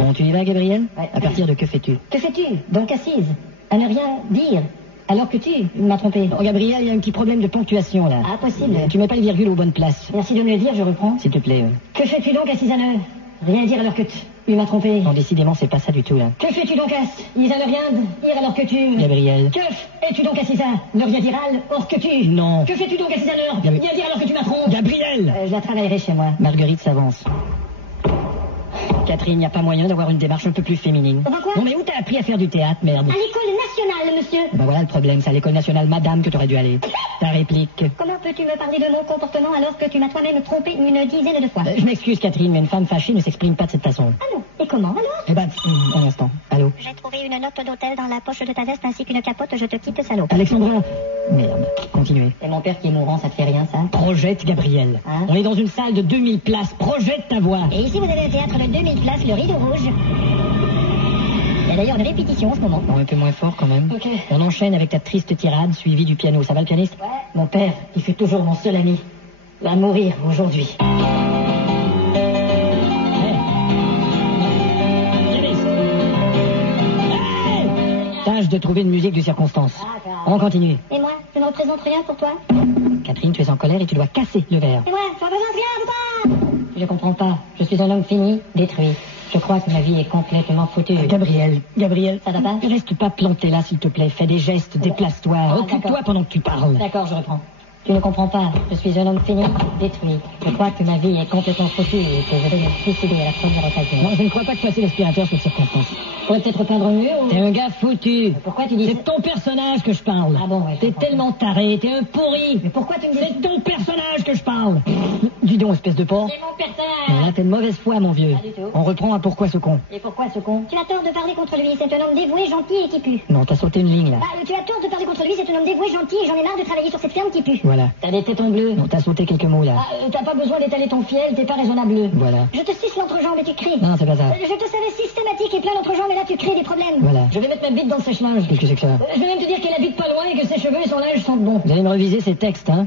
Bon, tu y vas, Gabriel? Ouais. À partir de que fais-tu? Que fais-tu? Donc assise, à ne rien dire, alors que tu m'as trompé. Oh, Gabriel, il y a un petit problème de ponctuation, là. Ah, possible. Tu mets pas le virgule aux bonnes places. Merci de me le dire, je reprends. S'il te plaît. Que fais-tu donc assise à ne rien dire alors que tu m'as trompé? Non, décidément, c'est pas ça du tout, là. Que fais-tu donc assise à ne rien dire alors que tu... Gabriel. Que fais-tu donc assise à ne rien dire or que tu... Non. Que fais-tu donc assise à ne rien dire alors que tu m'as trompé? Gabriel! Je la travaillerai chez moi. Marguerite s'avance. Catherine, il n'y a pas moyen d'avoir une démarche un peu plus féminine. Bah quoi? Non, mais où t'as appris à faire du théâtre, merde? À l'école nationale, monsieur. Ben voilà le problème, c'est à l'école nationale Madame que t'aurais dû aller. Ta réplique. Comment peux-tu me parler de mon comportement alors que tu m'as toi-même trompé une dizaine de fois? Je m'excuse, Catherine, mais une femme fâchée ne s'exprime pas de cette façon. Ah non. Et comment alors? Eh ben, un instant. Allô? J'ai trouvé une note d'hôtel dans la poche de ta veste ainsi qu'une capote. Je te quitte, salaud. Alexandra. Merde. Continuez. C'est mon père qui est mourant, ça te fait rien, ça? Projette, Gabriel. Hein? On est dans une salle de 2000 places. Projette ta voix. Et ici, vous avez un théâtre de 2000 places, le Rideau Rouge. Il y a d'ailleurs une répétition en ce moment. Bon, un peu moins fort quand même. Ok. On enchaîne avec ta triste tirade suivie du piano. Ça va le pianiste? Ouais. Mon père, qui fut toujours mon seul ami, va mourir aujourd'hui. Tâche de trouver une musique de circonstance. On continue. Et moi, je ne représente rien pour toi? Catherine, tu es en colère et tu dois casser le verre. Et moi, je ne représente rien pour toi? Je comprends pas. Je suis un homme fini, détruit. Je crois que ma vie est complètement foutue. Gabriel, Ça va pas? ne reste pas planté là, s'il te plaît. Fais des gestes, déplace-toi. Occupe-toi d'accord. pendant que tu parles. D'accord, je reprends. Tu ne comprends pas. Je suis un homme fini, détruit. Je crois que ma vie est complètement foutue et que je vais me suicider à la première occasion. Non, je ne crois pas que passer l'aspirateur soit circonstance. Je pourrais peut-être peindre un mur ou... T'es un gars foutu. Pourquoi tu dis ça? C'est ton personnage que je parle. Ah bon, ouais, je T'es comprends. tellement taré, t'es un pourri. Mais pourquoi tu me dis... C'est ton personnage que je parle. Dis donc, espèce de porc. C'est mon personnage. Là, t'es de mauvaise foi, mon vieux. Pas du tout. On reprend à pourquoi ce con. Et pourquoi ce con? Tu as tort de parler contre lui. C'est un homme dévoué, gentil et qui pue. Non, t'as sauté une ligne, là. Bah, tu as tort de parler contre lui. C'est un homme dévoué, gentil et j'en ai marre de travailler sur cette ferme qui pue. Voilà. T'as des tétons bleus. Non, t'as sauté quelques mots, là. Ah, t'as pas besoin d'étaler ton fiel, t'es pas raisonnable. Voilà. Je te suce l'entrejambe et tu cries. Non, c'est pas ça. Je te savais systématique et plein d'entrejambe et là tu crées des problèmes. Voilà. Je vais mettre ma bite dans le sèche-linge. Qu'est-ce que c'est que ça? Je vais même te dire qu'elle habite pas loin et que ses cheveux et son linge sentent bon. Vous allez me reviser ces textes, hein.